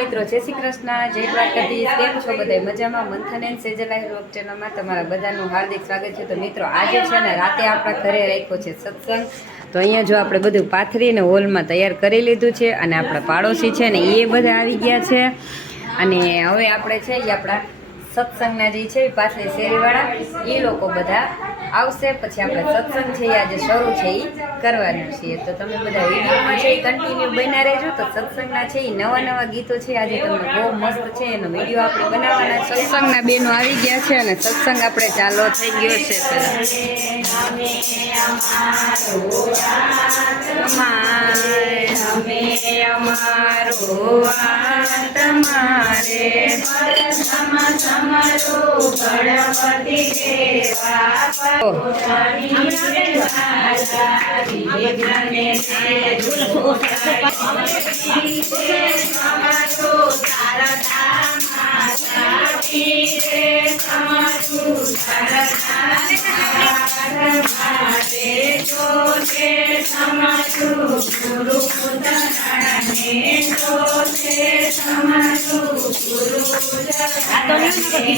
મિત્રો, જય શ્રી કૃષ્ણ, જય દ્વારકાધીશ. કેમ છો બધા? મજામાં? મંથન એન્ડ સેજલ વ્લોગ ચેનલમાં તમારા બધાનું હાર્દિક સ્વાગત છે. તો મિત્રો, આજે છે ને રાતે આપણા ઘરે રાખ્યો છે સત્સંગ. તો અહીંયા જો આપણે બધું પાથરીને હોલમાં તૈયાર કરી લીધું છે અને આપણા પાડોશી છે ને એ બધા આવી ગયા છે. અને હવે આપણે છે એ આપણા સત્સંગના જે છે પાછળ શેરીવાળા એ લોકો બધા આવશે. પછી આપણે સત્સંગ છે એ આજે શરૂ છે એ કરવાનું છીએ. તો તમે બધા વિડીયોમાં છે એ કન્ટિન્યુ બન્યા રહેજો. તો સત્સંગના છે એ નવા નવા ગીતો છે આજે તમને બહુ મસ્ત છે એનો વિડીયો આપણે બનાવવાના છે. સત્સંગના બેનો આવી ગયા છે અને સત્સંગ આપણે ચાલુ થઈ ગયો છે. તમારે ગણપતિ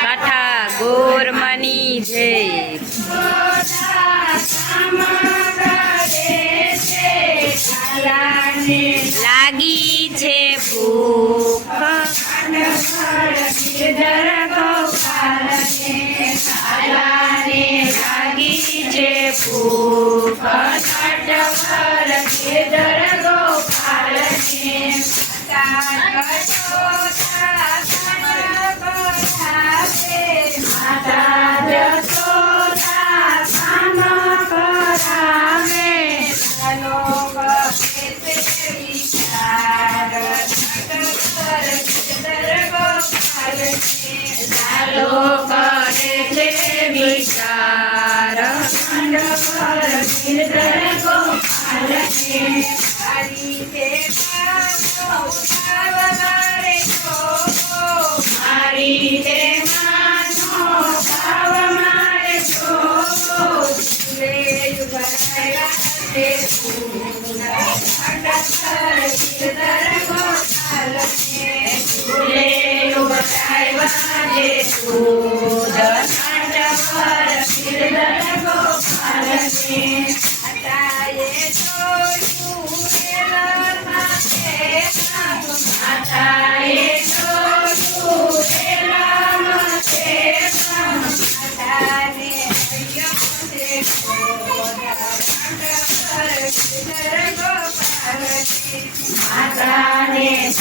કાઠા ગોરમાની જય. લાગી છે ભૂખ લાગી છે ભૂખ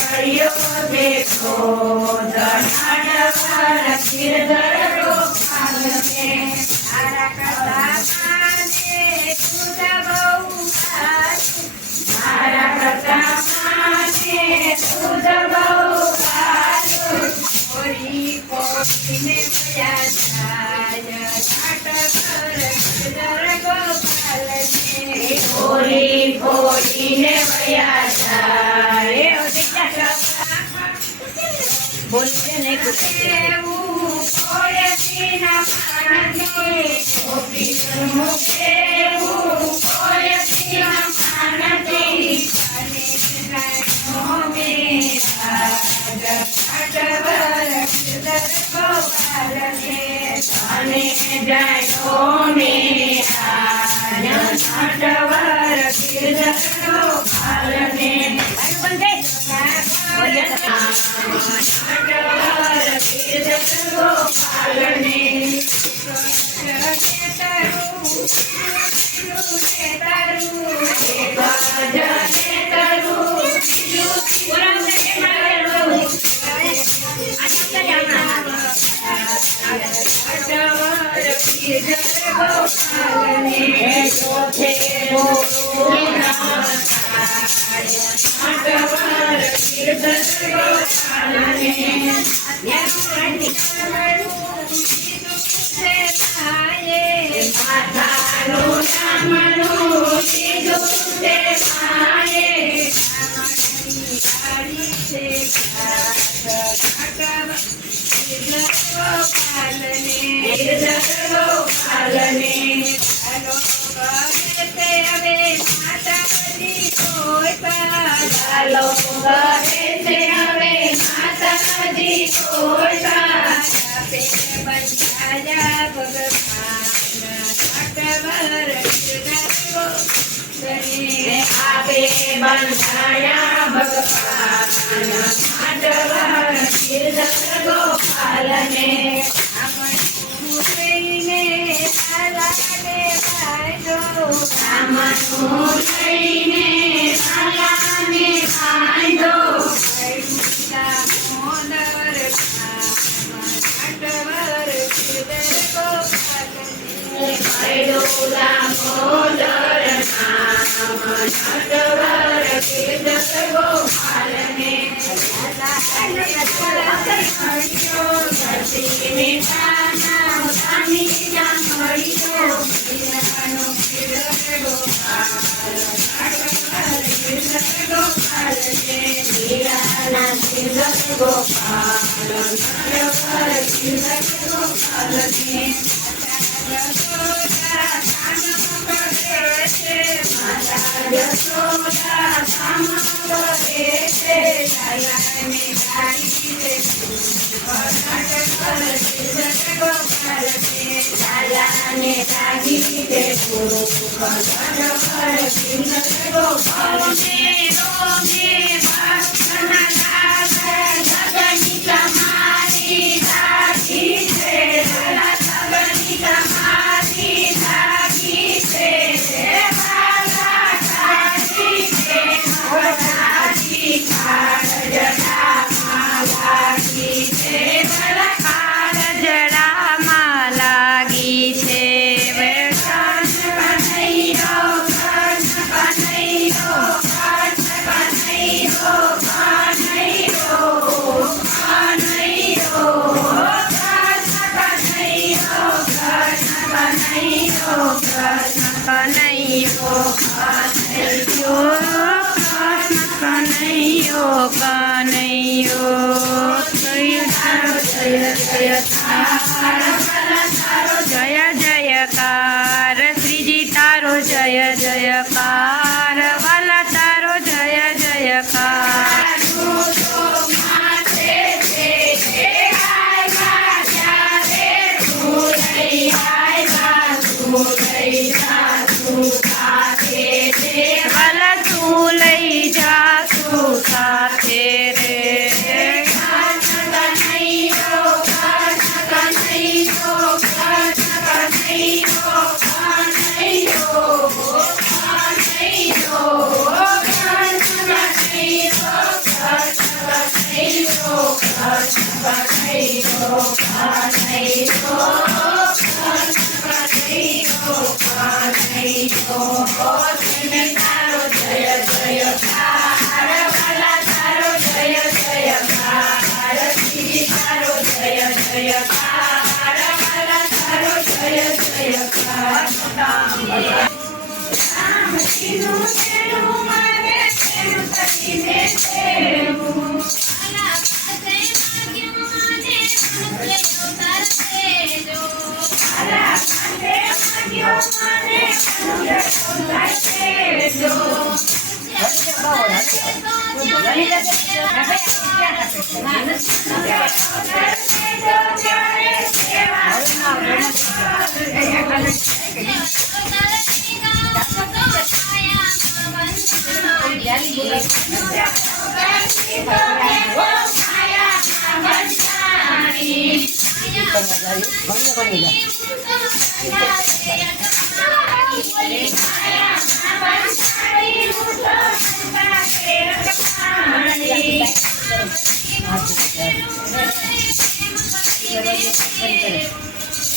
કર્યો છે ક્રોધ નટવર ગિરધર ગોપાલને મારા કરતા માને તુજ બહુ સારું મારા કરતા માને તુજ બહુ સારું કોરી કોરીને વયા જાય નટવર ગિરધર ગોપાલને કોરી કોરીને વયા જાય બોલશે ને એવું કોયથી ના માનતી ગોપી મુખે એવું કોયથી ના માનતી અને નોમે નટવર ગિરધર ગોપાલને અને જાણો મે નટવર ગિરધર ગોપાલને બંધાયા ભગવાન નટવર ગિરધર ગોપાલને આમનું લઈને લાલાને બાંધો આમનું લઈને લાલાને બાંધો મોદર નટવર ગિરધર ગોપાલને ભૈરોલા મોદર નટવર ગિરધર ગોપાલને જય જયકાર શ્રીજી તારો જય જયકાર વાલા તારો જય જયકાર વાલા તું લઈ જા તું સાથે રે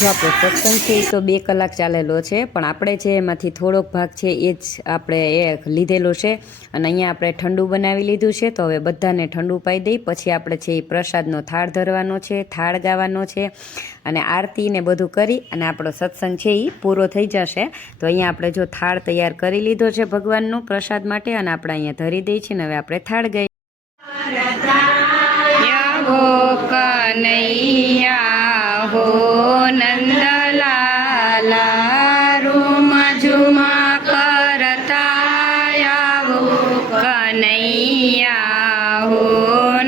જો આપણો સત્સંગ છે એ તો 2 કલાક ચાલેલો છે, પણ આપણે છે એમાંથી થોડોક ભાગ છે એ જ આપણે લીધેલો છે. અને અહીંયા આપણે ઠંડુ બનાવી લીધું છે, તો હવે બધાને ઠંડુ પાઈ દઈ. પછી આપણે છે એ પ્રસાદનો થાળ ધરવાનો છે, થાળ ગાવાનો છે અને આરતી ને બધું કરી અને આપણો સત્સંગ છે એ પૂરો થઈ જશે. તો અહીંયા આપણે જો થાળ તૈયાર કરી લીધો છે ભગવાનનો પ્રસાદ માટે અને આપણે અહીંયા ધરી દઈએ છીએ. ને હવે આપણે થાળ ગઈ કનૈયા હો નંદલાલા રૂમ ઝુમા કરતા આવો કનૈયા હો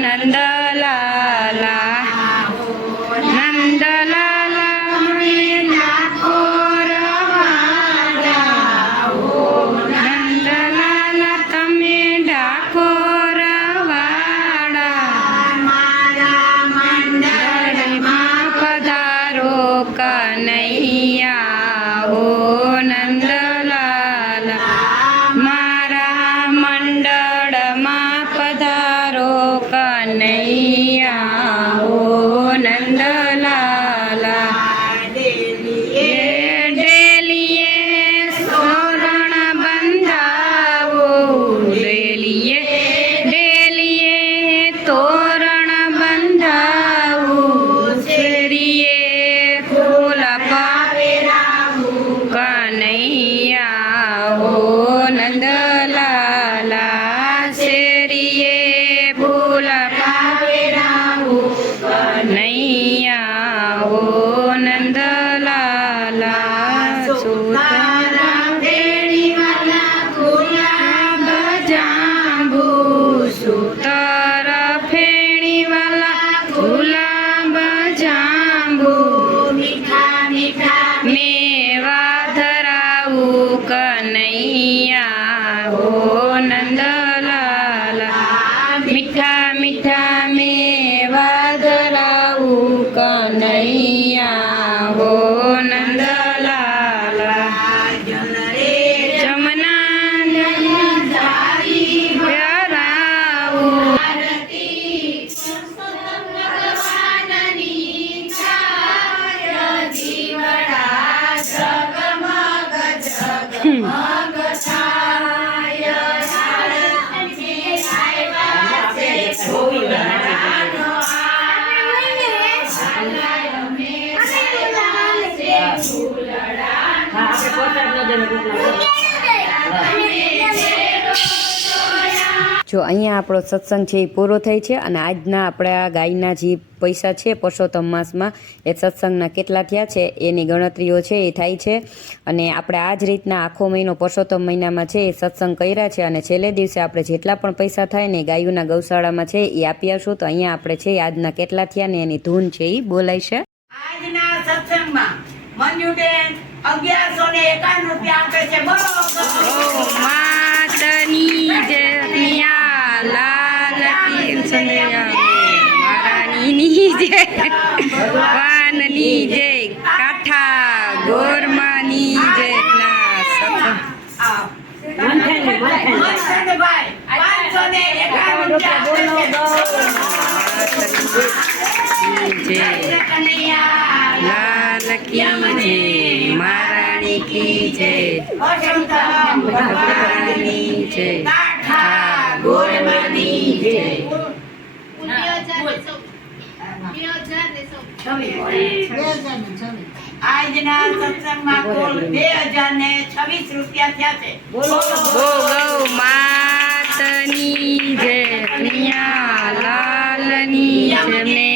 નંદલાલા નંદલાલા લાખો રવાડા હો નંદલાલા તમે ડાકો કનૈયા હો નંદલાલા મારા મંડળમાં પધારો કનૈયા હો નંદલાલા ડેલીએ સોરણ બંધાવો ડેલીએ તોરણ બંધાવો શેરીએ કનૈયા હો નંદલાલા શેરીએ ભૂલ પાવેરાવું કનૈયા હો નંદલાલા સુતારા ફેણીવાલા ગુલાબ જાંબુ સુતારા ફેણીવાલા ગુલાબ જાંબુ મીઠા મીઠા મેવા ધરાવું કનૈયા હો નંદલાલા મીઠા મીઠા મેવા ધરાવું કનૈયા હો નંદલાલા જમના ધરાવું જો અહીંયા આપણો સત્સંગ છે એ પૂરો થાય છે. અને આજના આપણા ગાયના જે પૈસા છે પુરુષોત્તમ માસમાં એ સત્સંગના કેટલા થયા છે એની ગણતરીઓ છે એ થાય છે. અને આપણે આ જ રીતના આખો મહિનો પુરુષોત્તમ મહિનામાં છે એ સત્સંગ કર્યા છે. અને છેલ્લે દિવસે આપણે જેટલા પણ પૈસા થાય ને ગાયોના ગૌશાળામાં છે એ આપી આવશું. તો અહીંયા આપણે છે આજના કેટલા થયા ને એની ધૂન છે એ બોલાય છે. આજના સત્સંગમાં મંજુબેન 1151 રૂપિયા આપે છે. બોલો માતની જય લાલ કી મહારાણીની જય ભગવાનની જય કાઠા ગોરમાની જય ના સત્સંગ મનસુખભાઈ 551 રૂપિયા લાલ કી જય મહારાણી કી જય ભગવાનની જય કાઠા ગોરમાની જય. આજના સત્સંગમાં કુલ 2026 રૂપિયા થયા છે. બોલો ગૌ માતની જય કનૈયા લાલની જય.